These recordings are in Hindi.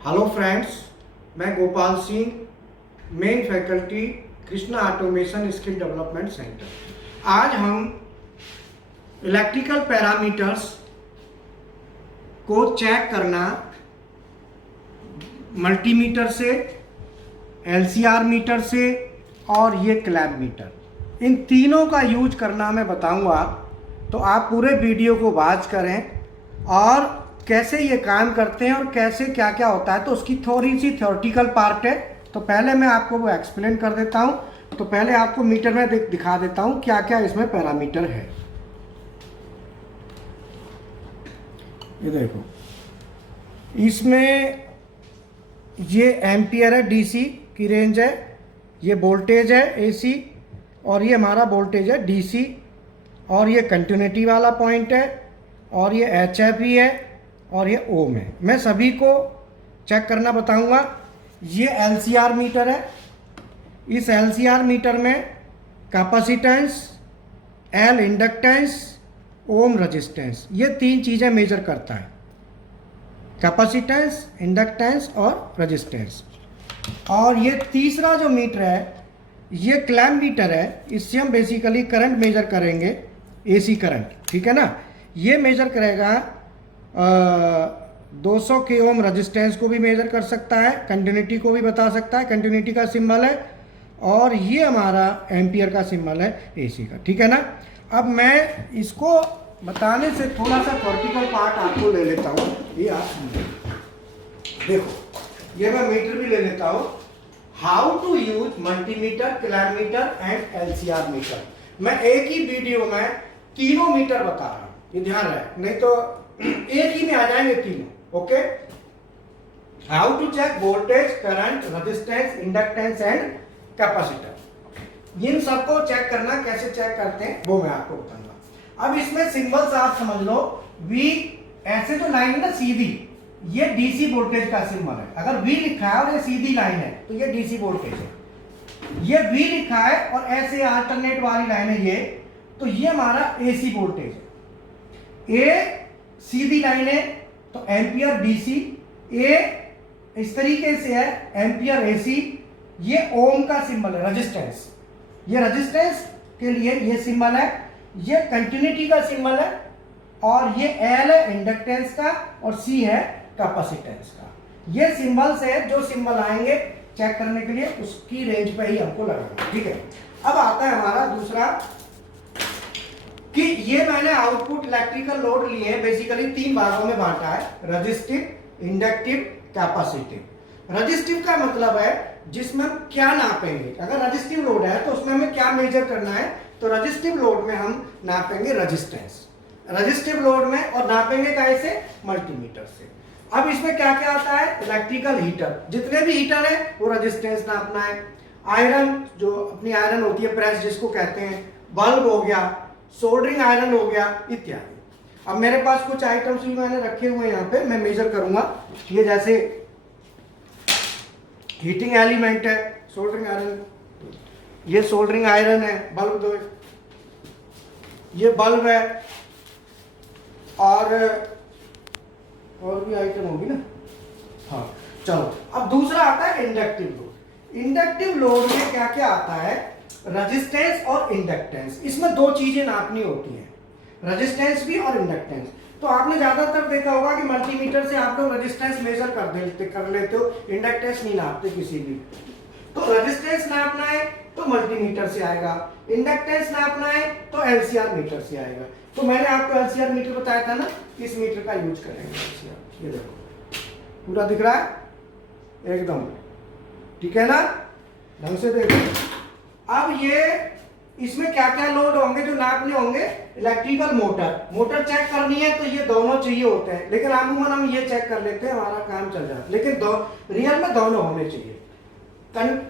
हेलो फ्रेंड्स, मैं Gopal Singh, main faculty Krishna automation skill development centre. आज हम इलेक्ट्रिकल पैरामीटर्स को चेक करना मल्टीमीटर से, एलसीआर मीटर से और ये क्लैंप मीटर, इन तीनों का यूज करना मैं बताऊंगा। तो आप पूरे वीडियो को वॉच करें और कैसे ये काम करते हैं और कैसे क्या क्या होता है, तो उसकी थोड़ी सी थ्योरेटिकल पार्ट है। तो पहले मैं आपको वो एक्सप्लेन कर देता हूँ। तो पहले आपको मीटर में दिखा देता हूँ क्या क्या इसमें पैरामीटर है। ये देखो, इसमें ये एम्पियर है, डीसी की रेंज है, ये वोल्टेज है एसी, और ये हमारा वोल्टेज है डीसी, और ये कंटिन्यूटी वाला पॉइंट है, और ये एचएफई है, और ये ओम है। मैं सभी को चेक करना बताऊंगा। ये एलसीआर मीटर है। इस एलसीआर मीटर में capacitance, L inductance, ohm resistance, ये तीन चीज़ें मेजर करता है। कैपेसिटेंस, इंडक्टेंस और रेजिस्टेंस। और ये तीसरा जो मीटर है, ये क्लैंप मीटर है। इससे हम बेसिकली करंट मेजर करेंगे, एसी करंट, ठीक है ना। ये मेजर करेगा 200 के ओम रेजिस्टेंस को भी मेजर कर सकता है, कंटिन्यूटी को भी बता सकता है, कंटिन्यूटी का सिंबल है, और ये हमारा एम्पियर का सिंबल है एसी का, ठीक है ना। अब मैं इसको बताने से थोड़ा सा थ्योरेटिकल पार्ट आपको ले लेता हूँ। ये आप समझो, देखो ये मैं मीटर भी ले लेता हूँ। How to use multimeter, clamp meter and LCR meter. मैं एक ही वीडियो में तीनों मीटर बता रहा हूँ, ये ध्यान रहे, नहीं तो एक ही में आ जाएंगे तीनों। Okay, how to check voltage, current, resistance, inductance and capacitor. इन सबको चेक करना, कैसे चेक करते हैं वो मैं आपको बताऊंगा। अब इसमें सिंबल्स आप समझ लो। V ऐसे जो लाइन है ना सीधी, ये डीसी वोल्टेज का सिंबल है। अगर V लिखा है और ये सीधी लाइन है तो ये डीसी वोल्टेज है। ये V लिखा है और ऐसे अल्टरनेट वाली लाइन है ये, तो ये हमारा एसी वोल्टेज है। ए सीधी लाइन है तो एम्पियर डीसी, ए इस तरीके से है एम्पियर एसी। ये ओम का सिंबल है, रेजिस्टेंस, ये रेजिस्टेंस के लिए ये सिंबल है। ये कंटिन्यूटी का सिंबल है, और ये एल है इंडक्टेंस का, और सी है कैपेसिटेंस का। ये सिंबल्स है, जो सिंबल आएंगे चेक करने के लिए उसकी रेंज पे ही हमको लगाना, ठीक है। अब आता है हमारा दूसरा कि ये मैंने आउटपुट इलेक्ट्रिकल लोड लिए हैं, बेसिकली तीन भागों में बांटा है, रजिस्टिव, इंडक्टिव, कैपेसिटिव। रजिस्टिव का मतलब है जिसमें हम क्या नापेंगे। अगर रजिस्टिव लोड है तो उसमें हमें क्या मेजर करना है, तो रजिस्टिव लोड में हम नापेंगे रजिस्टेंस, रजिस्टिव लोड में, और नापेंगे कैसे, मल्टीमीटर से। अब इसमें क्या क्या आता है, इलेक्ट्रिकल हीटर, जितने भी हीटर है वो रजिस्टेंस नापना है। आयरन, जो अपनी आयरन होती है प्रेस जिसको कहते हैं, बल्ब हो गया, सोल्डरिंग आयरन हो गया, इत्यादि। अब मेरे पास कुछ आइटम्स भी मैंने रखे हुए हैं यहाँ पे, मैं मेजर करूंगा। ये जैसे हीटिंग एलिमेंट है, सोल्डरिंग आयरन, ये सोल्डरिंग आयरन है, बल्ब दो, ये बल्ब है, और भी आइटम होगी ना। हाँ चलो, अब दूसरा आता है इंडक्टिव लोड। इंडक्टिव लोड में क्या क्या आता है, रेजिस्टेंस और इंडक्टेंस। इसमें दो चीजें नापनी होती हैं, रेजिस्टेंस भी और इंडक्टेंस। तो आपने ज्यादातर देखा होगा कि मल्टीमीटर से आप लोग रेजिस्टेंस मेजर कर लेते हो, इंडक्टेंस नहीं नापते किसी भी। तो रेजिस्टेंस नापना है तो मल्टीमीटर से आएगा, इंडक्टेंस नापना है तो एलसीआर मीटर से आएगा। तो मैंने आपको एलसीआर मीटर बताया था ना, इस मीटर का यूज करेंगे एलसीआर। ये देखो पूरा दिख रहा है एकदम, ठीक है ना, ढंग से देखो। अब ये इसमें क्या क्या लोड होंगे जो नापने होंगे, इलेक्ट्रिकल मोटर चेक करनी है तो ये दोनों चाहिए होते हैं, लेकिन अमूमन हम ये चेक कर लेते हैं, हमारा काम चल जाता है। लेकिन रियल में दोनों होने चाहिए।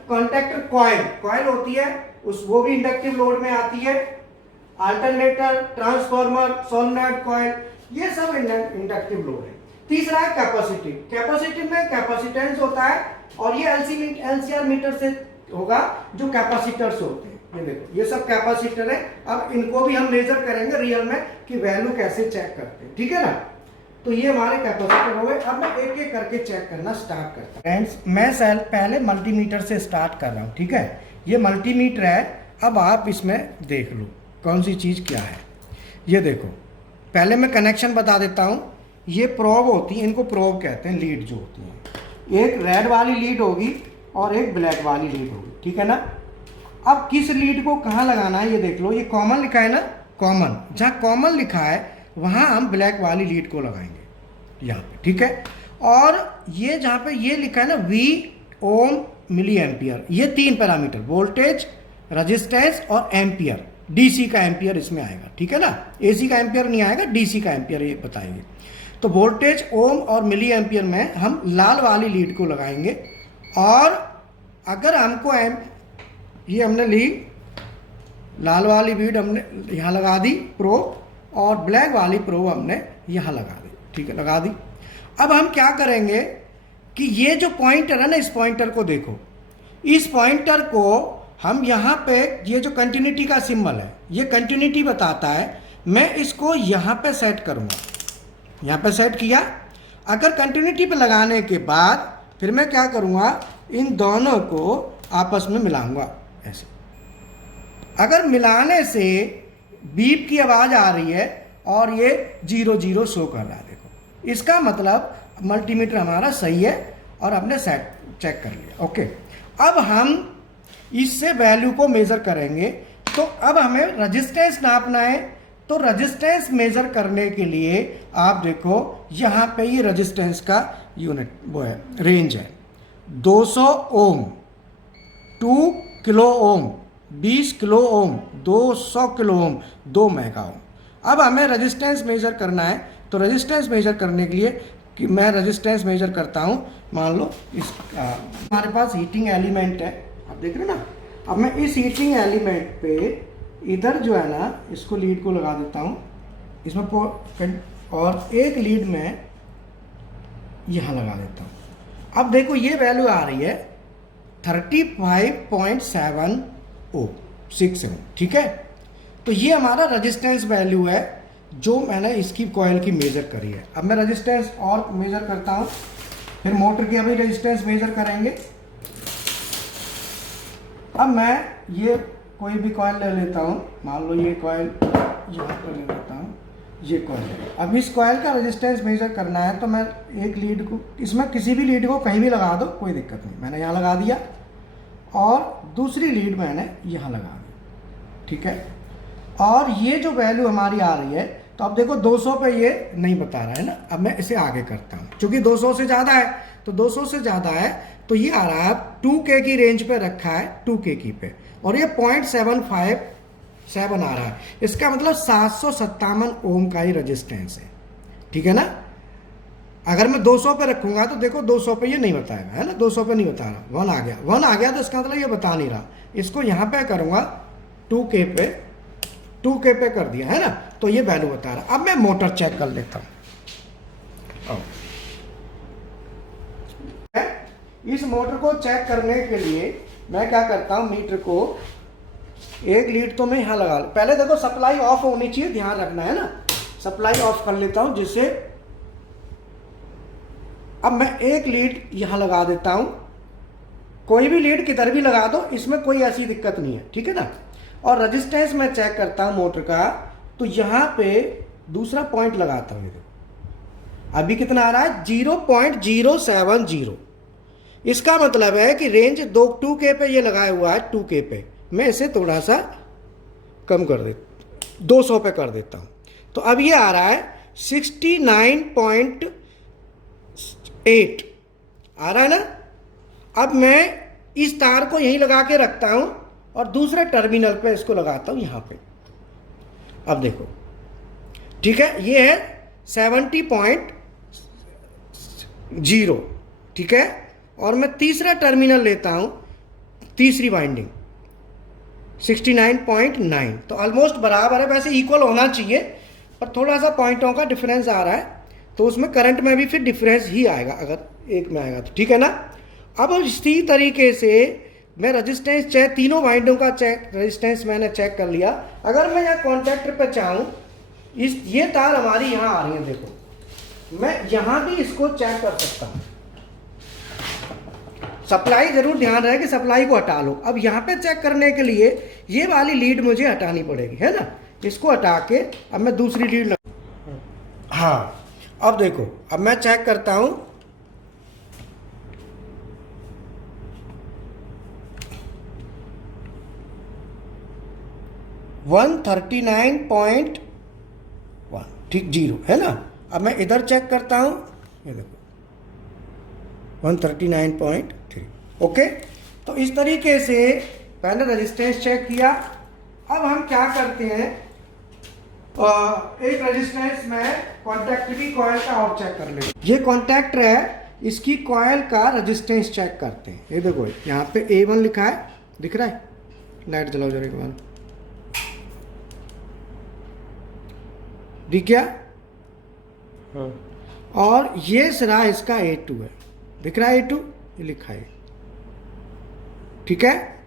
कॉन्टैक्टर कॉइल होती है, वो भी इंडक्टिव लोड में आती है। अल्टरनेटर, ट्रांसफार्मर, सोलेनॉइड कॉइल, ये सब इंडक्टिव लोड है। तीसरा है कैपेसिटिव। कैपेसिटिव में कैपेसिटेंस होता है, और ये एलसीआर मीटर से होगा जो कैपेसिटर्स होते हैं। ये देखो, ये सब कैपेसिटर है। अब इनको भी हम मेजर करेंगे रियल में कि वैल्यू कैसे चेक करते हैं, ठीक है ना। तो ये हमारे कैपेसिटर हो गए। अब मैं एक एक करके चेक करना स्टार्ट करता हूँ। फ्रेंड्स, मैं पहले मल्टीमीटर से स्टार्ट कर रहा हूँ, ठीक है। ये मल्टीमीटर है। अब आप इसमें देख लो कौन सी चीज़ क्या है। ये देखो, पहले मैं कनेक्शन बता देता हूँ। ये प्रोब होती है, इनको प्रोब कहते हैं, लीड जो होती है। एक रेड वाली लीड होगी और एक ब्लैक वाली लीड होगी, ठीक है ना। अब किस लीड को कहाँ लगाना है ये देख लो। ये कॉमन लिखा है ना, कॉमन, जहाँ कॉमन लिखा है वहाँ हम ब्लैक वाली लीड को लगाएंगे यहाँ पे, ठीक है। और ये जहाँ पे ये लिखा है ना V ओम मिली एम्पियर, ये 3 पैरामीटर, वोल्टेज, रेजिस्टेंस और एम्पियर, डीसी का एम्पियर इसमें आएगा, ठीक है ना। एसी का एम्पियर नहीं आएगा, डीसी का एम्पियर ये बताएंगे। तो वोल्टेज, ओम और मिली एम्पियर में हम लाल वाली लीड को लगाएंगे। और अगर हमको ये हमने ली लाल वाली लीड हमने यहाँ लगा दी प्रोब, और ब्लैक वाली प्रोब हमने यहाँ लगा दी, ठीक है, लगा दी। अब हम क्या करेंगे कि ये जो पॉइंटर है ना, इस पॉइंटर को देखो, इस पॉइंटर को हम यहाँ पे, ये जो कंटिन्यूटी का सिंबल है ये कंटिन्यूटी बताता है। मैं इसको यहाँ पे सेट करूँगा, यहाँ पे सेट किया। अगर कंटिन्यूटी पे लगाने के बाद फिर मैं क्या करूँगा, इन दोनों को आपस में मिलाऊंगा ऐसे। अगर मिलाने से बीप की आवाज़ आ रही है और ये 0 0 शो कर रहा है, देखो, इसका मतलब मल्टीमीटर हमारा सही है और हमने सेट चेक कर लिया, ओके। अब हम इससे वैल्यू को मेज़र करेंगे। तो अब हमें रेजिस्टेंस नापना है। तो रेजिस्टेंस मेज़र करने के लिए आप देखो यहाँ पे ये रेजिस्टेंस का यूनिट वो है, रेंज है 200 ओम, 2 kilo ohm, 20 kilo ohm, 200 kilo ohm, 2 mega ohm. अब हमें रेजिस्टेंस मेज़र करना है। तो रेजिस्टेंस मेज़र करने के लिए कि मैं रेजिस्टेंस मेज़र करता हूँ, मान लो इस हमारे पास हीटिंग एलिमेंट है, आप देख रहे हो ना। अब मैं इस हीटिंग एलिमेंट पे इधर जो है ना, इसको लीड को लगा देता हूँ इसमें, और एक लीड में यहाँ लगा देता हूँ। अब देखो ये वैल्यू आ रही है 35.7 ओ 67, ठीक है। तो ये हमारा रेजिस्टेंस वैल्यू है जो मैंने इसकी कॉइल की मेज़र करी है। अब मैं रेजिस्टेंस और मेज़र करता हूँ, फिर मोटर की अभी रेजिस्टेंस मेज़र करेंगे। अब मैं ये कोई भी कॉइल ले लेता हूँ, मान लो ये कॉइल यहाँ पर ले लेता हूँ, ये कॉइल है। अब इस कॉइल का रेजिस्टेंस मेज़र करना है तो मैं एक लीड को, इसमें किसी भी लीड को कहीं भी लगा दो, कोई दिक्कत नहीं। मैंने यहाँ लगा दिया और दूसरी लीड मैंने यहाँ लगा दी, ठीक है। और ये जो वैल्यू हमारी आ रही है, तो अब देखो 200 पे ये नहीं बता रहा है ना। अब मैं इसे आगे करता हूँ, क्योंकि 200 से ज़्यादा है, तो 200 से ज़्यादा है तो ये आ रहा है 2K की रेंज पे रखा है, 2K की पे, और ये 0.757 आ रहा है। इसका मतलब 757 ओम का ही रेजिस्टेंस है, ठीक है ना। अगर मैं 200 पे रखूंगा तो देखो 200 पे ये नहीं बताएगा, है ना, 200 पे नहीं बता रहा, 1 आ गया, 1 आ गया तो इसका मतलब ये बता नहीं रहा। इसको यहाँ पे करूँगा 2K पे कर दिया, है ना, तो ये वैल्यू बता रहा। अब मैं मोटर चेक कर लेता हूँ। इस मोटर को चेक करने के लिए मैं क्या करता हूँ, मीटर को एक लीड तो मैं यहाँ लगा, पहले देखो सप्लाई ऑफ होनी चाहिए, ध्यान रखना है ना। सप्लाई ऑफ कर लेता हूँ जिससे, अब मैं एक लीड यहाँ लगा देता हूँ। कोई भी लीड किधर भी लगा दो, इसमें कोई ऐसी दिक्कत नहीं है, ठीक है ना। और रेजिस्टेंस मैं चेक करता हूँ मोटर का, तो यहाँ पे दूसरा पॉइंट लगाता हूँ। अभी कितना आ रहा है, 0.070। इसका मतलब है कि रेंज 2K पे ये लगाया हुआ है, 2K पे। मैं इसे थोड़ा सा कम कर देता, 200 पे कर देता हूँ। तो अब ये आ रहा है 69.8 आ रहा है ना। अब मैं इस तार को यहीं लगा के रखता हूँ और दूसरे टर्मिनल पे इसको लगाता हूँ यहाँ पे। अब देखो, ठीक है, ये है 70.0, ठीक है। और मैं तीसरा टर्मिनल लेता हूँ, तीसरी वाइंडिंग 69.9, तो ऑलमोस्ट बराबर है। वैसे इक्वल होना चाहिए, पर थोड़ा सा पॉइंटों का डिफरेंस आ रहा है, तो उसमें करंट में भी फिर डिफरेंस ही आएगा अगर एक में आएगा तो, ठीक है ना। अब इसी तरीके से मैं रेजिस्टेंस चेक, तीनों वाइंडों का चेक, रेजिस्टेंस मैंने चेक कर लिया। अगर मैं यहाँ कॉन्टैक्टर पे चाहूँ, ये तार हमारी यहाँ आ रही है, देखो मैं यहां भी इसको चेक कर सकता हूं। सप्लाई जरूर ध्यान रहे कि सप्लाई को हटा लो। अब यहां पे चेक करने के लिए ये वाली लीड मुझे हटानी पड़ेगी, है ना। इसको हटा के अब मैं दूसरी लीड हाँ, अब देखो, अब मैं चेक करता हूं। $139.1 ठीक 0 है ना। अब मैं इधर चेक करता हूं, ये देखो 139.3 ओके। तो इस तरीके से पहले रेजिस्टेंस चेक किया। अब हम क्या करते हैं, एक रेजिस्टेंस में कॉन्टैक्ट की कॉइल का और चेक कर लेते हैं। ये कॉन्टैक्टर है, इसकी कॉइल का रेजिस्टेंस चेक करते हैं। ये देखो यहाँ पे A1 लिखा है, दिख रहा है। लाइट जलाओ जरा एक बार, दिख गया। हाँ। और ये सिरा इसका A2 है, दिख रहा है A2, ये लिखा है, ठीक है।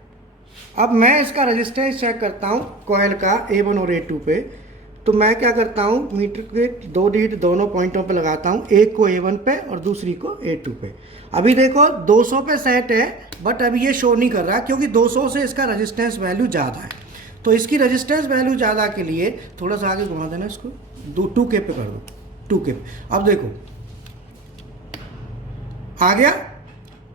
अब मैं इसका रेजिस्टेंस चेक करता हूँ कॉइल का A1 और A2 पे। तो मैं क्या करता हूँ, मीटर के दो लीड दोनों पॉइंटों पे लगाता हूँ, एक को A1 पे और दूसरी को A2 पे। अभी देखो 200 पे सेट है, बट अभी ये शो नहीं कर रहा क्योंकि 200 से इसका रेजिस्टेंस वैल्यू ज़्यादा है। तो इसकी रेजिस्टेंस वैल्यू ज़्यादा के लिए थोड़ा सा आगे घुमा देना इसको, 2K पे कर दो, 2K पे। अब देखो आ गया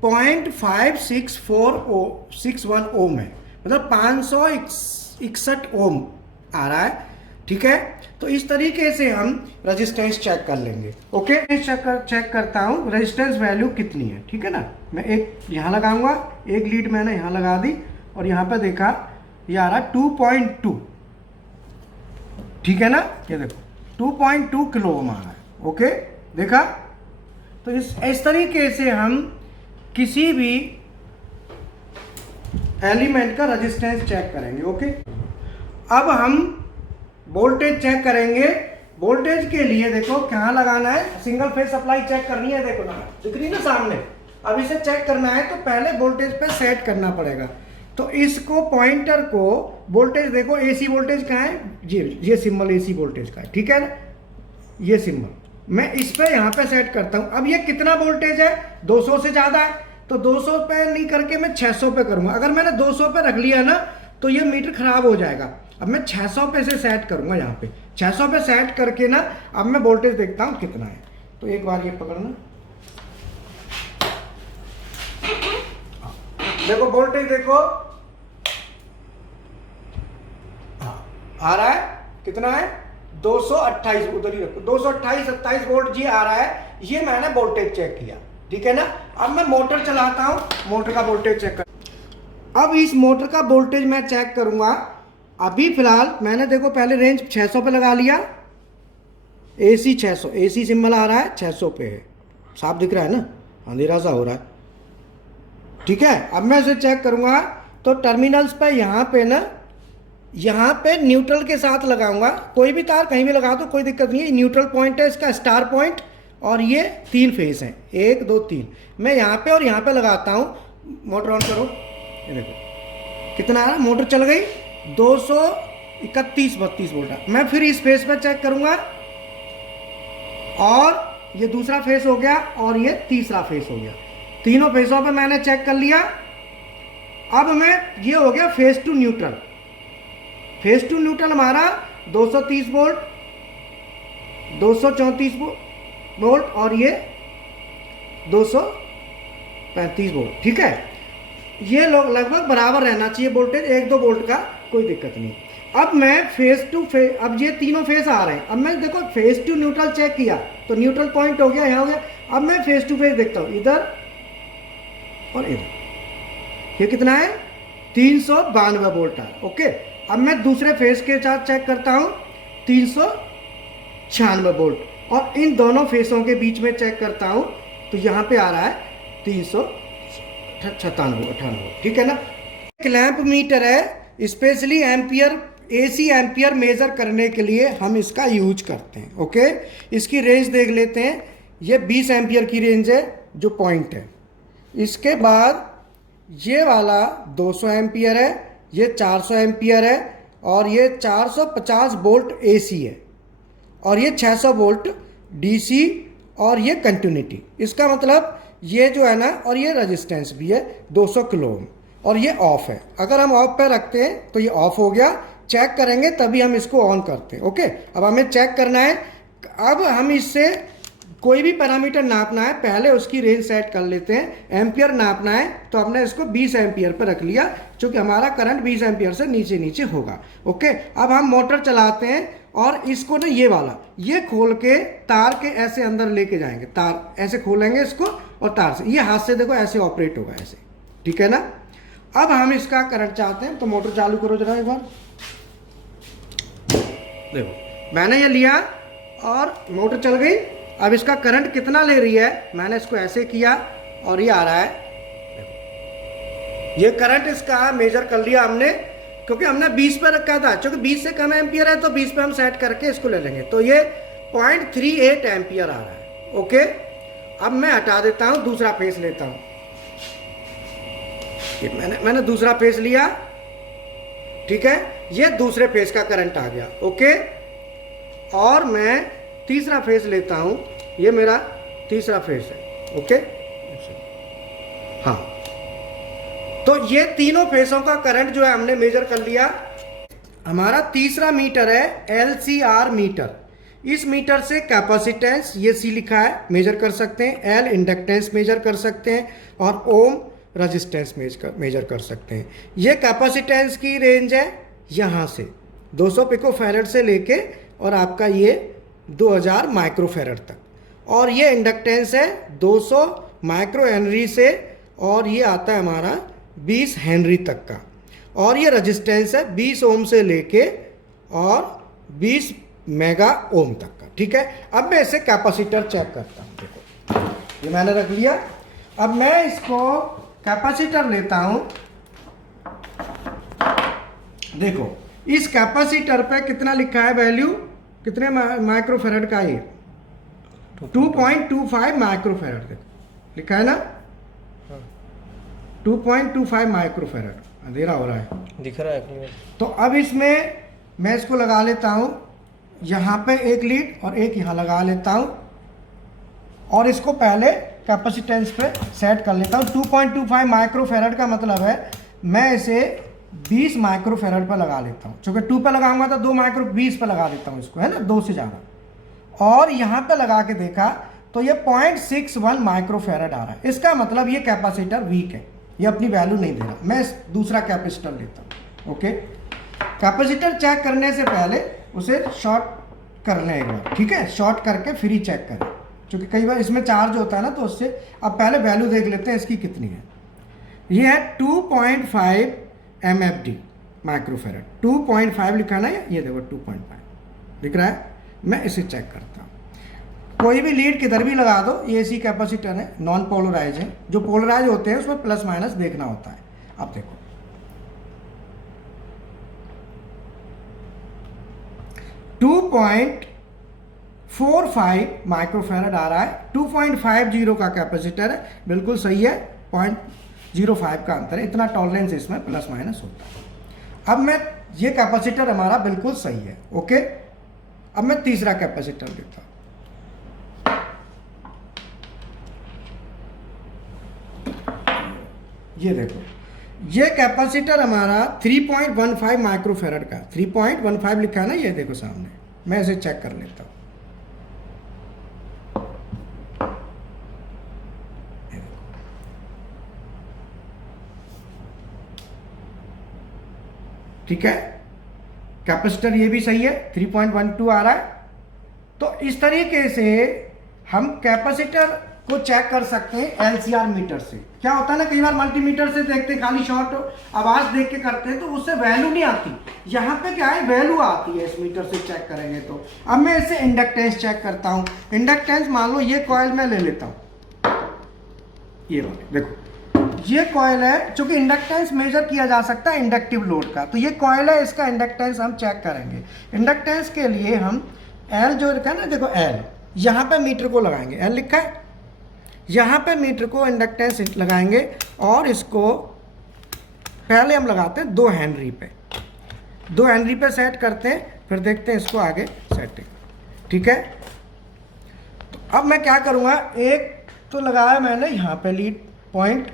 0.5641 ओम है, मतलब 561 ओम आ रहा है, ठीक है। तो इस तरीके से हम रेजिस्टेंस चेक कर लेंगे। ओके, चेक करता हूँ रेजिस्टेंस वैल्यू कितनी है, ठीक है ना। मैं एक यहाँ लगाऊंगा, एक लीड मैंने यहाँ लगा दी और यहाँ पे देखा ये आ रहा 2.2, ठीक है ना। ये देखो 2.2 किलो ओम आ रहा है, ओके, देखा। तो इस तरीके से हम किसी भी एलिमेंट का रेजिस्टेंस चेक करेंगे, ओके। अब हम वोल्टेज चेक करेंगे। वोल्टेज के लिए देखो कहाँ लगाना है, सिंगल फेज सप्लाई चेक करनी है, देखो ना दिख रही ना सामने। अब इसे चेक करना है तो पहले वोल्टेज पे सेट करना पड़ेगा। तो इसको पॉइंटर को वोल्टेज देखो, एसी वोल्टेज कहाँ है, ये सिंबल एसी वोल्टेज का है, ठीक है ना, ये सिंबल। मैं इस पे यहाँ पे सेट करता हूँ। अब ये कितना वोल्टेज है, 200 से ज़्यादा है, तो 200 पे नहीं करके मैं 600 पे करूँगा। अगर मैंने 200 पे रख लिया ना तो ये मीटर खराब हो जाएगा। अब मैं 600 पे से सेट करूँगा, यहाँ पे 600 पे सेट करके ना अब मैं वोल्टेज देखता हूँ कितना है। तो एक बार ये पकड़ना, देखो वोल्टेज देखो आ रहा है, कितना है 228, उधर ही रखो, 228-27 वोल्ट जी आ रहा है। ये मैंने वोल्टेज चेक किया, ठीक है ना। अब मैं मोटर चलाता हूं, मोटर का वोल्टेज चेक कर। अब इस मोटर का वोल्टेज मैं चेक करूंगा। अभी फिलहाल मैंने देखो पहले रेंज 600 पे लगा लिया, एसी 600, एसी सिंबल आ रहा है 600 पे है, साफ दिख रहा है ना, अंधेरा सा हो रहा है, ठीक है। अब मैं इसे चेक करूंगा तो टर्मिनल्स पे यहाँ पे ना, यहाँ पे न्यूट्रल के साथ लगाऊंगा। कोई भी तार कहीं भी लगा दो कोई दिक्कत नहीं है। न्यूट्रल पॉइंट है इसका, स्टार पॉइंट, और ये 3 फेस हैं, 1 2 3। मैं यहाँ पे और यहाँ पे लगाता हूँ। मोटर ऑन करो, ये देखो कितना आ रहा, मोटर चल गई, 231-32 वोल्ट है। मैं फिर इस फेस पर चेक करूंगा और ये दूसरा फेस हो गया और ये तीसरा फेस हो गया। तीनों फेसों पे मैंने चेक कर लिया। अब मैं, ये हो गया phase to neutral. Phase to neutral हमारा 230 वोल्ट, 234 वोल्ट और ये 235 वोल्ट, ठीक है। ये लोग लगभग बराबर रहना चाहिए वोल्टेज, 1-2 वोल्ट का कोई दिक्कत नहीं। अब मैं फेस टू फेस, अब ये तीनों फेस आ रहे हैं। अब मैं देखो फेस टू न्यूट्रल चेक किया तो न्यूट्रल पॉइंट हो गया, यहाँ हो गया। अब मैं फेस टू फेस देखता हूँ, इधर और इधर, ये कितना है 392 वोल्ट है, ओके। अब मैं दूसरे फेस के साथ चेक करता हूँ 396 वोल्ट, और इन दोनों फेसों के बीच में चेक करता हूँ तो यहाँ पे आ रहा है 398, ठीक है ना। क्लैंप मीटर है, specially ampere, AC ampere measure करने के लिए हम इसका यूज करते हैं, ओके। इसकी रेंज देख लेते हैं। ये 20 एम्पियर की रेंज है जो पॉइंट है। इसके बाद ये वाला 200 एम्पियर है, ये 400 एम्पियर है, और ये 450 वोल्ट एसी है, और ये 600 वोल्ट डीसी और ये कंटिन्यूटी। इसका मतलब ये जो है ना, और ये रेजिस्टेंस भी है 200 किलो ओम, और ये ऑफ है। अगर हम ऑफ पे रखते हैं तो ये ऑफ हो गया, चेक करेंगे तभी हम इसको ऑन करते हैं। ओके, अब हमें चेक करना है। अब हम इससे कोई भी पैरामीटर नापना है, पहले उसकी रेंज सेट कर लेते हैं। एम्पियर नापना है तो हमने इसको 20 एम्पियर पर रख लिया, क्योंकि हमारा करंट 20 एम्पियर से नीचे नीचे होगा। ओके, अब हम मोटर चलाते हैं और इसको ना ये वाला ये खोल के तार के ऐसे अंदर लेके जाएंगे, तार ऐसे खोलेंगे इसको और तार से ये हाथ से देखो ऐसे ऑपरेट होगा ऐसे, ठीक है ना। अब हम इसका करंट चाहते हैं तो मोटर चालू करो जरा एक बार। देखो मैंने ये लिया और मोटर चल गई। अब इसका करंट कितना ले रही है, मैंने इसको ऐसे किया और ये आ रहा है। ये करंट इसका मेजर कर लिया हमने, क्योंकि हमने 20 पे रखा था, क्योंकि 20 से कम एम्पियर है तो 20 पे हम सेट करके इसको ले लेंगे। तो ये 0.38 एम्पियर आ रहा है। ओके, अब मैं हटा देता हूं, दूसरा फेस लेता हूं। ये मैंने दूसरा फेस लिया, ठीक है, ये दूसरे फेस का करंट आ गया। ओके, और मैं तीसरा फेस लेता हूं, ये मेरा तीसरा फेस है। ओके, हाँ, तो ये तीनों फेसों का करंट जो है हमने मेजर कर लिया। हमारा तीसरा मीटर है LCR मीटर। इस मीटर से कैपेसिटेंस, ये C लिखा है, मेजर कर सकते हैं। L इंडक्टेंस मेजर कर सकते हैं और ओम रेजिस्टेंस मेजर कर सकते हैं। ये कैपेसिटेंस की रेंज है यहाँ से 200 पिकोफैरेड से लेके और आपका ये 2000 माइक्रोफैरेड तक, और ये इंडक्टेंस है 200 माइक्रो हेनरी से और ये आता है हमारा 20 हेनरी तक का, और ये रेजिस्टेंस है 20 ओम से लेके और 20 मेगा ओम तक का। ठीक है, अब मैं इसे कैपेसिटर चेक करता हूँ। देखो ये मैंने रख लिया। अब मैं इसको कैपेसिटर लेता हूँ। देखो इस कैपेसिटर पे कितना लिखा है वैल्यू, कितने माइक्रोफैरड का, ये 2.25 माइक्रोफैरड देखो लिखा है ना, 2.25 माइक्रोफैरड अंधेरा हो रहा है, दिख रहा है। तो अब इसमें मैं इसको लगा लेता हूँ, यहाँ पे एक लीड और एक यहाँ लगा लेता हूँ, और इसको पहले कैपेसिटेंस पे सेट कर लेता हूँ। 2.25 माइक्रोफैरड का मतलब है मैं इसे 20 माइक्रोफैरड पर लगा लेता हूँ, क्योंकि 2 पे लगाऊंगा तो 2 माइक्रो 20 पे लगा देता हूँ इसको, है ना, 2 से ज़्यादा। और यहाँ पे लगा के देखा तो ये 0.61 माइक्रोफैरड आ रहा है। इसका मतलब ये कैपेसिटर वीक है, ये अपनी वैल्यू नहीं दे रहा। मैं दूसरा कैपेसिटर लेता हूँ। ओके, कैपेसिटर चेक करने से पहले उसे शॉर्ट कर लें एक बार, ठीक है, शॉर्ट करके फिर ही चेक करें, क्योंकि कई बार इसमें चार्ज होता है ना, तो उससे अब पहले वैल्यू देख लेते हैं इसकी कितनी है। ये है 2.5 MFD माइक्रोफैरड, 2.5 लिखा ना, ये देखो 2.5 दिख रहा है। मैं इसे चेक करता हूँ। कोई भी लीड किधर भी लगा दो, ये AC कैपेसिटर है, नॉन पोलराइज है। जो पोलराइज होते हैं उसमें प्लस माइनस देखना होता है। अब देखो 2.45 माइक्रोफैरड आ रहा है। 2.50 का कैपेसिटर है, बिल्कुल सही है, 0.05 का अंतर है, इतना टॉलरेंस इसमें प्लस माइनस होता है। अब मैं ये कैपेसिटर हमारा बिल्कुल सही है। ओके, अब मैं तीसरा कैपेसिटर लेता हूँ। ये देखो ये कैपेसिटर हमारा 3.15 माइक्रोफैरड का, 3.15 लिखा है ना, ये देखो सामने। मैं इसे चेक कर लेता हूँ। ठीक है, कैपेसिटर ये भी सही है, 3.12 आ रहा है। तो इस तरीके से हम कैपेसिटर को चेक कर सकते हैं LCR मीटर से। क्या होता है ना, कई बार मल्टीमीटर से देखते हैं, खाली शॉर्ट आवाज देख के करते हैं तो उससे वैल्यू नहीं आती। यहाँ पे क्या है, वैल्यू आती है इस मीटर से चेक करेंगे तो। अब मैं इससे इंडक्टेंस चेक करता हूँ। इंडक्टेंस मान लो ये कॉइल मैं ले लेता हूँ, ये देखो ये कॉइल है, चूंकि इंडक्टेंस मेजर किया जा सकता है इंडक्टिव लोड का, तो ये कॉइल है, इसका इंडक्टेंस हम चेक करेंगे। इंडक्टेंस के लिए हम L जो लिखा है ना, देखो L, यहाँ पे मीटर को लगाएंगे, L लिखा है, यहाँ पे मीटर को इंडक्टेंस लगाएंगे और इसको पहले हम लगाते हैं 2 हेनरी पे, 2 हेनरी पे सेट करते हैं, फिर देखते हैं इसको आगे सेटिंग। ठीक है, तो अब मैं क्या करूँगा, एक तो लगाया मैंने यहाँ पे लीड पॉइंट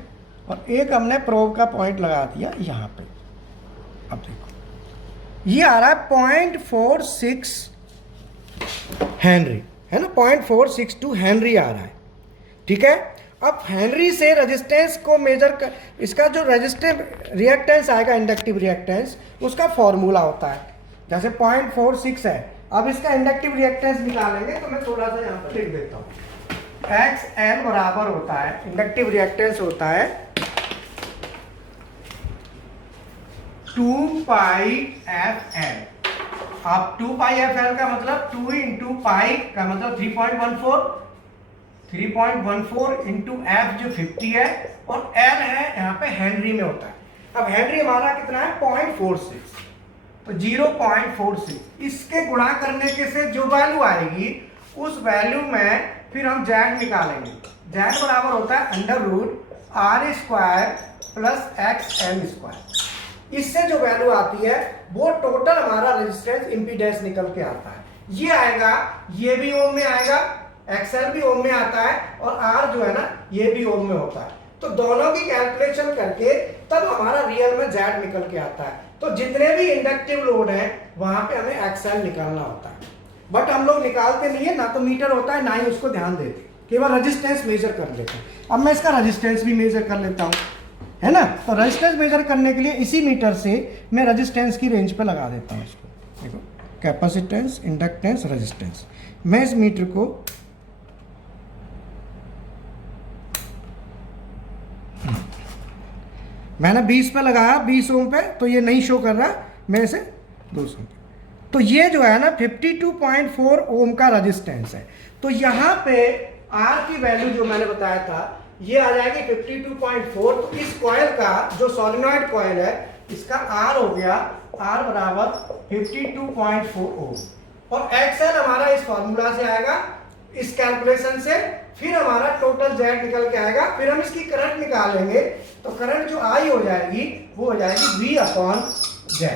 और एक हमने प्रोब का पॉइंट लगा दिया यहाँ पे। अब देखो ये आ रहा है 0.46 हेनरी, है ना, 0.462 हेनरी आ रहा है, ठीक है। अब हेनरी से रेजिस्टेंस को मेजर कर, इसका जो रेजिस्टिव रिएक्टेंस आएगा, इंडक्टिव रिएक्टेंस, उसका फॉर्मूला होता है, जैसे 0.46 है। अब इसका इंडक्टिव रिएक्टेंस निकालेंगे तो मैं थोड़ा सा यहाँ पर लिख देता हूँ। XL बराबर होता है, इंडक्टिव रिएक्टेंस होता है 2πfL। अब 2πfL का मतलब 2 इंटू पाई का मतलब 3.14 इंटू एफ जो 50 है और L है यहाँ पे हेनरी में होता है। अब हेनरी हमारा कितना है 0.46, तो 0.46 इसके गुणा करने के से जो वैल्यू आएगी उस वैल्यू में फिर हम Z निकालेंगे। Z बराबर होता है √R² प्लस XL²। इससे जो वैल्यू आती है वो टोटल हमारा रेजिस्टेंस इंपीडेंस निकल के आता है। ये आएगा, ये भी ओम में आएगा, XL भी ओम में आता है और R जो है ना ये भी ओम में होता है। तो दोनों की कैलकुलेशन करके तब हमारा रियल में Z निकल के आता है। तो जितने भी इंडक्टिव लोड है वहां पे हमें XL निकालना होता है, बट हम लोग निकालते नहीं है, ना तो मीटर होता है ना ही उसको ध्यान देते, केवल रेजिस्टेंस मेजर कर लेते हैं। अब मैं इसका रेजिस्टेंस भी मेजर कर लेता हूँ, है ना। तो रेजिस्टेंस मेजर करने के लिए इसी मीटर से मैं रेजिस्टेंस की रेंज पे लगा देता हूँ इसको। देखो कैपेसिटेंस, इंडक्टेंस, रेजिस्टेंस। मैं इस मीटर को मैंने 20 पे लगाया, 20 ओम पे, तो ये नहीं शो कर रहा, मैं इसे 200 पे। तो ये जो है ना 52.4 ओम का रेजिस्टेंस है। तो यहाँ पे R की वैल्यू जो मैंने बताया था ये आ जाएगी 52.4। तो इस कॉइल का जो सोलिनॉइड कॉइल है इसका R हो गया, R बराबर 52.4 ओम। और XL हमारा इस फॉर्मूला से आएगा, इस कैलकुलेशन से, फिर हमारा टोटल Z निकल के आएगा। फिर हम इसकी करंट निकालेंगे तो करंट जो I हो जाएगी वो हो जाएगी V/Z।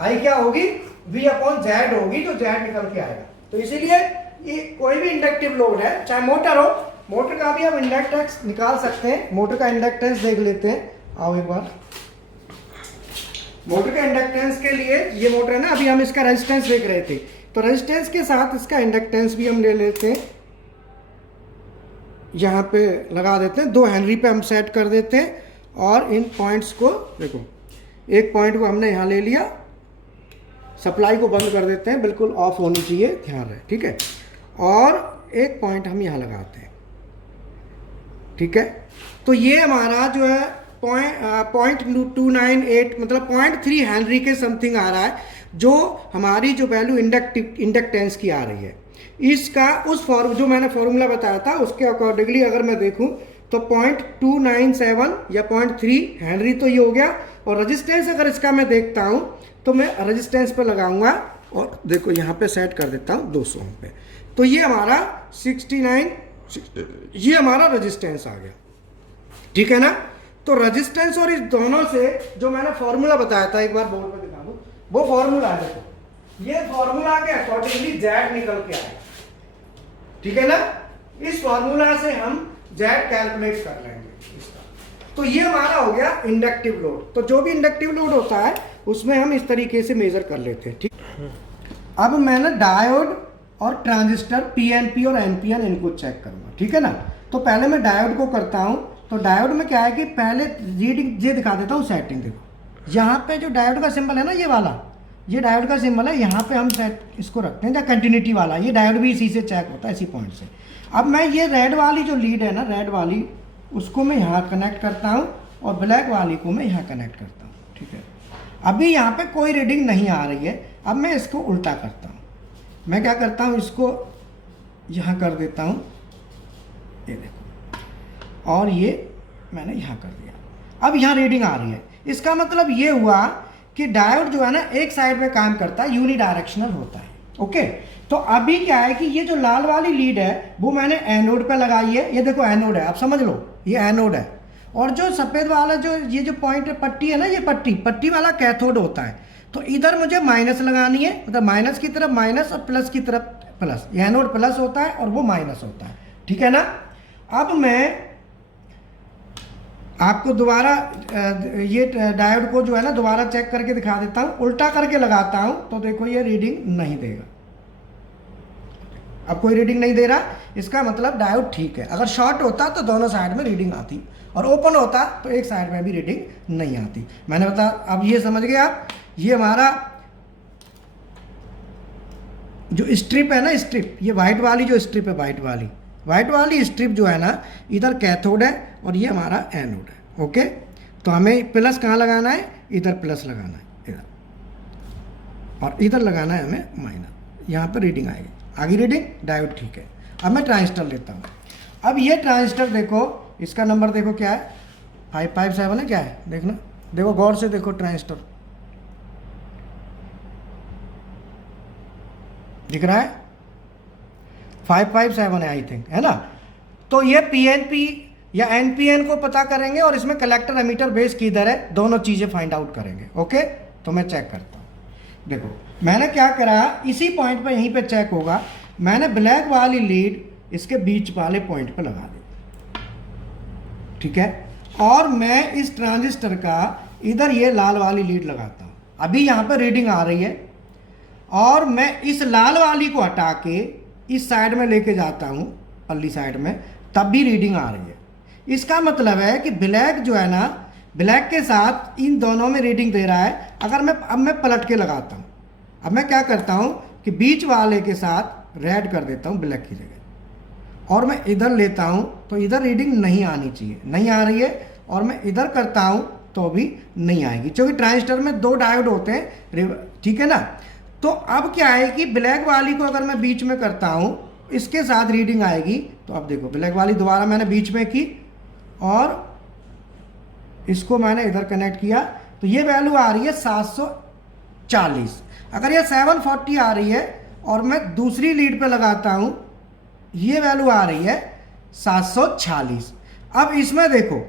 I क्या होगी, V/Z होगी, तो Z निकल के आएगा। तो इसीलिए ये कोई भी इंडक्टिव लोड है, चाहे मोटर हो, मोटर का भी हम इंडक्टेंस निकाल सकते हैं। मोटर का इंडक्टेंस देख लेते हैं, आओ एक बार। मोटर का इंडक्टेंस के लिए, ये मोटर है ना, अभी हम इसका रेजिस्टेंस देख रहे थे, तो रेजिस्टेंस के साथ इसका इंडक्टेंस भी हम ले लेते हैं, यहाँ पे लगा देते हैं, 2 हेनरी पे हम सेट कर देते हैं। और इन पॉइंट्स को देखो, एक पॉइंट को हमने यहाँ ले लिया, सप्लाई को बंद कर देते हैं, बिल्कुल ऑफ होनी चाहिए, ध्यान रहे, ठीक है। और एक पॉइंट हम यहाँ लगाते हैं, ठीक है। तो ये हमारा जो है 0.298 मतलब 0.3 हेनरी के समथिंग आ रहा है, जो हमारी जो वैल्यू इंडक्टेंस की आ रही है। इसका उस जो मैंने फॉर्मूला बताया था उसके अकॉर्डिंगली अगर मैं देखूं तो 0.297 या 0.3 हेनरी तो ये हो गया। और रेजिस्टेंस अगर इसका मैं देखता हूं तो मैं रेजिस्टेंस पे लगाऊंगा और देखो यहाँ पे सेट कर देता हूँ 200 ओम पे। तो ये हमारा 69, ये हमारा रेजिस्टेंस आ गया, ठीक है ना। तो रेजिस्टेंस और इस दोनों से जो मैंने फॉर्मूला बताया था, एक बार बोर्ड पे दिखा दूं, वो फॉर्मूला है, देखो ये फॉर्मूला के अकॉर्डिंगली Z निकल के आएगा, ठीक है ना। इस फॉर्मूला से हम Z कैलकुलेट कर लेंगे इसका। तो ये हमारा हो गया इंडक्टिव लोड। तो जो भी इंडक्टिव लोड होता है उसमें हम इस तरीके से मेजर कर लेते हैं, ठीक। अब मैंने डायोड और ट्रांजिस्टर PNP और NPN इनको चेक करूंगा, ठीक है ना। तो पहले मैं डायोड को करता हूं। तो डायोड में क्या है कि पहले रीडिंग ये दिखा देता हूँ, सेटिंग देखो, यहाँ पे जो डायोड का सिंबल है ना, ये वाला, ये डायोड का सिंबल है, यहाँ पे हम सेट इसको रखते हैं या कंटिन्यूटी वाला, ये डायोड भी इसी से चेक होता है, इसी पॉइंट से। अब मैं ये रेड वाली जो लीड है ना, रेड वाली, उसको मैं यहाँ कनेक्ट करता हूँ और ब्लैक वाली को मैं यहाँ कनेक्ट करता हूँ, ठीक है। अभी यहाँ पे कोई रीडिंग नहीं आ रही है। अब मैं इसको उल्टा करता हूँ, मैं क्या करता हूँ, इसको यहाँ कर देता हूँ, ये देखो, और ये मैंने यहाँ कर दिया। अब यहाँ रीडिंग आ रही है। इसका मतलब ये हुआ कि डायोड जो है ना एक साइड में काम करता है, यूनिडायरेक्शनल होता है, ओके। तो अभी क्या है कि ये जो लाल वाली लीड है वो मैंने एनोड पे लगाई है, ये देखो एनोड है, आप समझ लो ये एनोड है। और जो सफ़ेद वाला जो ये जो पॉइंट पट्टी है ना, ये पट्टी वाला कैथोड होता है। तो इधर मुझे माइनस लगानी है, मतलब माइनस की तरफ माइनस और प्लस की तरफ प्लस। ये एनोड प्लस होता है और वो माइनस होता है, ठीक है ना। अब मैं आपको दोबारा ये डायोड को जो है ना दोबारा चेक करके दिखा देता हूँ। उल्टा करके लगाता हूँ तो देखो ये रीडिंग नहीं देगा, अब कोई रीडिंग नहीं दे रहा, इसका मतलब डायोड ठीक है। अगर शॉर्ट होता तो दोनों साइड में रीडिंग आती, और ओपन होता तो एक साइड में भी रीडिंग नहीं आती। मैंने बता, अब ये समझ गए आप। ये हमारा जो स्ट्रिप है ना, स्ट्रिप, ये वाइट वाली जो स्ट्रिप है, वाइट वाली स्ट्रिप जो है ना, इधर कैथोड है और ये हमारा एनोड है। ओके, तो हमें प्लस कहाँ लगाना है, इधर प्लस लगाना है इधर, और इधर लगाना है हमें माइनस। यहाँ पर रीडिंग आएगी, आगे रीडिंग, डायोड ठीक है। अब मैं ट्रांजिस्टर लेता हूँ। अब ये ट्रांजिस्टर देखो, इसका नंबर देखो क्या है, 557 है, क्या है देखना, देखो गौर से देखो, ट्रांजिस्टर दिख रहा है, 557 है आई थिंक, है ना। तो ये पीएनपी या एनपीएन को पता करेंगे और इसमें कलेक्टर एमीटर बेस किधर है, दोनों चीज़ें फाइंड आउट करेंगे। ओके, तो मैं चेक करता हूँ। देखो मैंने क्या करा, इसी पॉइंट पे, यहीं पे चेक होगा, मैंने ब्लैक वाली लीड इसके बीच वाले पॉइंट पे लगा दी, ठीक है। और मैं इस ट्रांजिस्टर का इधर ये लाल वाली लीड लगाता हूँ। अभी यहाँ पे रीडिंग आ रही है, और मैं इस लाल वाली को हटा के इस साइड में लेके जाता हूँ, पल्ली साइड में, तब भी रीडिंग आ रही है। इसका मतलब है कि ब्लैक जो है ना, ब्लैक के साथ इन दोनों में रीडिंग दे रहा है। अगर मैं अब मैं पलट के लगाता हूँ, अब मैं क्या करता हूँ कि बीच वाले के साथ रेड कर देता हूँ ब्लैक की जगह, और मैं इधर लेता हूँ तो इधर रीडिंग नहीं आनी चाहिए, नहीं आ रही है, और मैं इधर करता हूँ तो भी नहीं आएगी, क्योंकि ट्रांजिस्टर में 2 डायोड होते हैं, ठीक है ना। तो अब क्या है कि ब्लैक वाली को अगर मैं बीच में करता हूँ, इसके साथ रीडिंग आएगी। तो अब देखो ब्लैक वाली दोबारा मैंने बीच में की और इसको मैंने इधर कनेक्ट किया, तो ये वैल्यू आ रही है 740। अगर ये 740 आ रही है और मैं दूसरी लीड पे लगाता हूँ, ये वैल्यू आ रही है 746। अब इसमें देखो,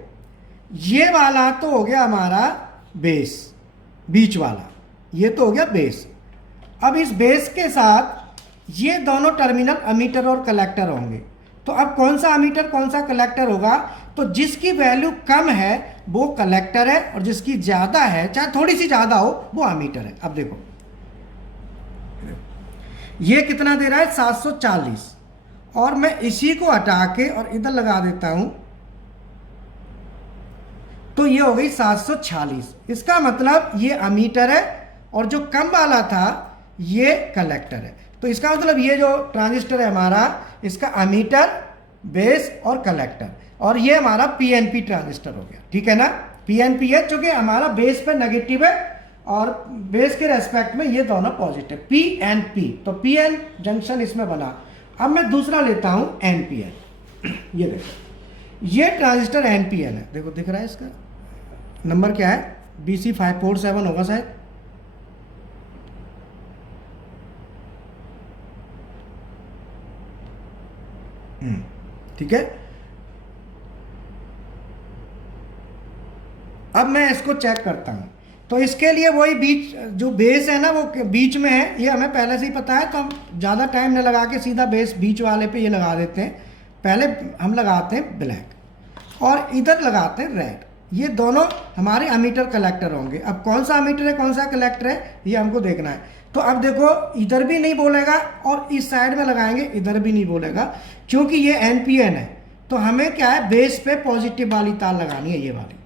ये वाला तो हो गया हमारा बेस, बीच वाला ये तो हो गया बेस। अब इस बेस के साथ ये दोनों टर्मिनल अमीटर और कलेक्टर होंगे। तो अब कौन सा अमीटर कौन सा कलेक्टर होगा, तो जिसकी वैल्यू कम है वो कलेक्टर है, और जिसकी ज़्यादा है, चाहे थोड़ी सी ज़्यादा हो, वो अमीटर है। अब देखो ये कितना दे रहा है, 740, और मैं इसी को हटा के और इधर लगा देता हूं, तो ये हो गई 746। इसका मतलब ये अमीटर है, और जो कम वाला था ये कलेक्टर है। तो इसका मतलब ये जो ट्रांजिस्टर है हमारा, इसका अमीटर, बेस और कलेक्टर, और ये हमारा पीएनपी ट्रांजिस्टर हो गया, ठीक है ना। पीएनपी है चूंकि हमारा बेस पे नेगेटिव है और बेस के रेस्पेक्ट में ये दोनों पॉजिटिव, पीएनपी, तो पीएन जंक्शन इसमें बना। अब मैं दूसरा लेता हूं एनपीएन। ये देखो ये ट्रांजिस्टर एनपीएन है, देखो दिख रहा है, इसका नंबर क्या है, BC547 होगा शायद। ठीक है। अब मैं इसको चेक करता हूं, तो इसके लिए वही बीच जो बेस है ना वो बीच में है, ये हमें पहले से ही पता है, तो हम ज़्यादा टाइम न लगा के सीधा बेस बीच वाले पे ये लगा देते हैं। पहले हम लगाते हैं ब्लैक और इधर लगाते हैं रेड, ये दोनों हमारे अमीटर कलेक्टर होंगे। अब कौन सा अमीटर है कौन सा कलेक्टर है ये हमको देखना है। तो अब देखो इधर भी नहीं बोलेगा और इस साइड में लगाएंगे इधर भी नहीं बोलेगा, क्योंकि ये एनपीएन है। तो हमें क्या है, बेस पे पॉजिटिव वाली तार लगानी है, ये वाली,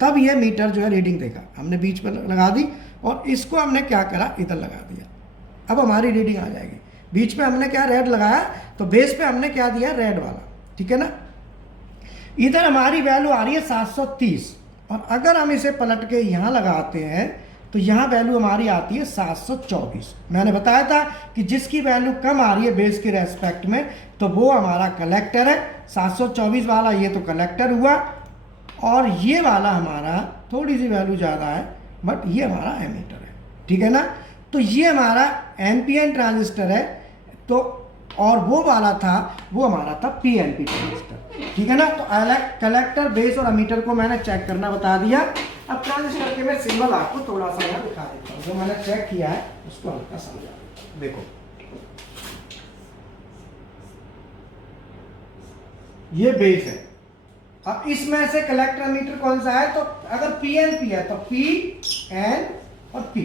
तब ये मीटर जो है रीडिंग देगा। हमने बीच पे लगा दी और इसको हमने क्या करा, इधर लगा दिया, अब हमारी रीडिंग आ जाएगी। बीच पे हमने क्या रेड लगाया, तो बेस पे हमने क्या दिया, रेड वाला, ठीक है ना। इधर हमारी वैल्यू आ रही है 730, और अगर हम इसे पलट के यहाँ लगाते हैं तो यहाँ वैल्यू हमारी आती है 724। मैंने बताया था कि जिसकी वैल्यू कम आ रही है बेस के रेस्पेक्ट में, तो वो हमारा कलेक्टर है। 724 वाला ये तो कलेक्टर हुआ, और ये वाला हमारा थोड़ी सी वैल्यू ज़्यादा है, बट ये हमारा एमीटर है, ठीक है ना। तो ये हमारा एनपीएन ट्रांजिस्टर है, तो और वो वाला था, वो हमारा था पीएनपी ट्रांजिस्टर, ठीक है ना। तो कलेक्टर, बेस और अमीटर को मैंने चेक करना बता दिया। अब ट्रांजिस्टर करके मैं सिंबल आपको थोड़ा सा यहाँ दिखा देता हूँ, जो मैंने चेक किया है उसको हल्का समझा। देखो ये बेस है। अब इसमें से कलेक्टर मीटर कौन सा है, तो अगर पी एन पी है तो पी एन और पी।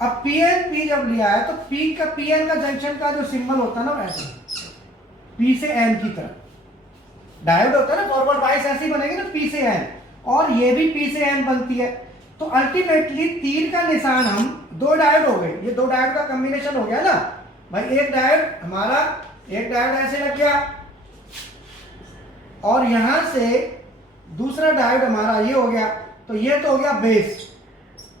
अब पी एन पी जब लिया है तो पी का पी एन का जंक्शन का जो सिंबल होता है ना वैसे पी से एन की तरफ डायोड होता है ना, फॉरवर्ड बायस ऐसी बनेगी ना पी से एन, और ये भी पी से एन बनती है। तो अल्टीमेटली तीर का निशान हम दो डायोड हो गए, ये दो डायोड का कॉम्बिनेशन हो गया ना भाई। एक डायोड हमारा, एक डायोड ऐसे लग गया और यहां से दूसरा डायोड हमारा ये हो गया, तो ये तो हो गया बेस,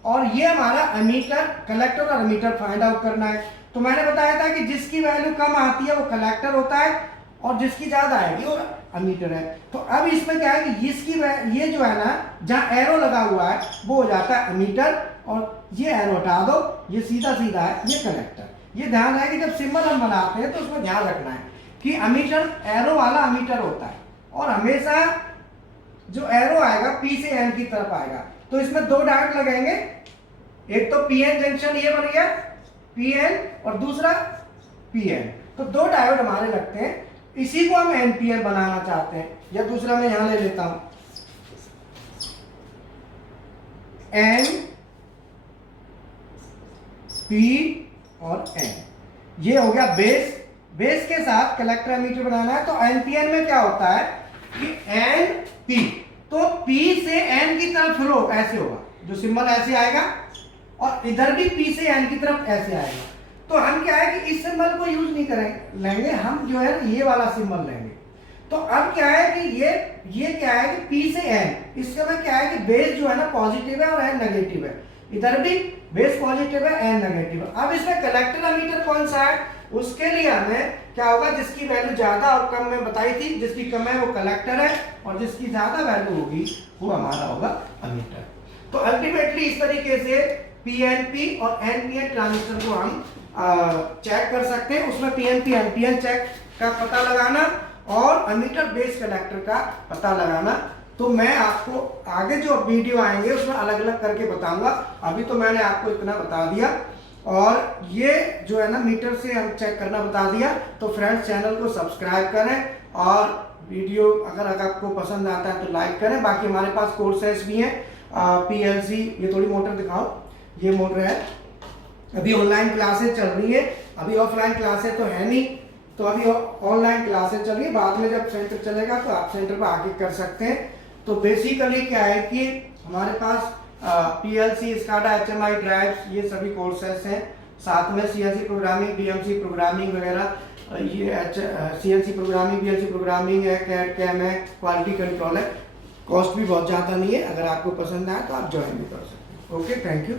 और ये हमारा एमीटर, कलेक्टर और एमीटर फाइंड आउट करना है। तो मैंने बताया था कि जिसकी वैल्यू कम आती है वो कलेक्टर होता है और जिसकी ज्यादा आएगी वो एमीटर है। तो अब इसमें क्या है कि इसकी ये जो है ना जहां एरो लगा हुआ है वो हो जाता है एमीटर, और ये एरो हटा दो, ये सीधा सीधा है, ये कलेक्टर। ये ध्यान है कि जब सिंबल हम बनाते हैं तो उसमें ध्यान रखना है कि एमीटर एरो वाला एमीटर होता है और हमेशा जो एरो आएगा पी से एन की तरफ आएगा। तो इसमें दो डायोड लगेंगे, एक तो पी एन जंक्शन ये बन गया पी एन और दूसरा पी एन, तो दो डायोड हमारे लगते हैं। इसी को हम एनपीएन बनाना चाहते हैं, या दूसरा मैं यहां ले लेता हूं एन पी और एन, ये हो गया बेस। बेस के साथ कलेक्टर एमीटर बनाना है, तो एनपीएन में क्या होता है कि एन पी, तो पी से एन की तरफ फ्लो ऐसे होगा, जो सिंबल ऐसे आएगा, और इधर भी पी से एन की तरफ ऐसे आएगा। तो हम क्या है कि इस सिंबल को यूज नहीं करेंगे, लेंगे हम जो है ये वाला सिंबल लेंगे। तो अब क्या है कि ये क्या है कि पी से एन, इसके में क्या है कि बेस जो है ना पॉजिटिव है और एन नेगेटिव है, इधर भी बेस पॉजिटिव है एन नेगेटिव है। अब इसमें कलेक्टर एमीटर कौन सा है, उसके लिए हमें क्या होगा, जिसकी वैल्यू ज्यादा और कम में बताई थी, जिसकी कम है वो कलेक्टर है और जिसकी ज्यादा वैल्यू होगी वो हमारा होगा एमीटर। तो अल्टीमेटली इस तरीके से पीएनपी और एनपीएन ट्रांजिस्टर को हम चेक कर सकते हैं। उसमें पीएनपी एनपीएन चेक का पता लगाना और एमीटर बेस कलेक्टर का पता लगाना। तो मैं आपको आगे जो वीडियो आएंगे उसमें अलग अलग करके बताऊंगा, अभी तो मैंने आपको इतना बता दिया। और ये जो है ना मीटर से हम चेक करना बता दिया। तो फ्रेंड्स चैनल को सब्सक्राइब करें और वीडियो अगर आपको पसंद आता है तो लाइक करें। बाकी हमारे पास कोर्सेस भी हैं, पीएलसी, ये थोड़ी मोटर दिखाओ, ये मोटर है। अभी ऑनलाइन क्लासेस चल रही है, अभी ऑफलाइन क्लासेस तो है नहीं, तो अभी ऑनलाइन क्लासेस चल रही है। बाद में जब सेंटर चलेगा तो आप सेंटर पर आके कर सकते हैं। तो बेसिकली क्या है कि हमारे पास पीएलसी, स्काडा, एचएमआई ड्राइव्स, ये सभी कोर्सेस हैं। साथ में सीएनसी प्रोग्रामिंग, बीएमसी प्रोग्रामिंग वगैरह, ये सीएनसी प्रोग्रामिंग, बीएलसी प्रोग्रामिंग है, कैड कैम है, क्वालिटी कंट्रोल है। कॉस्ट भी बहुत ज़्यादा नहीं है, अगर आपको पसंद आए तो आप ज्वाइन भी कर सकते हैं। Okay, thank you.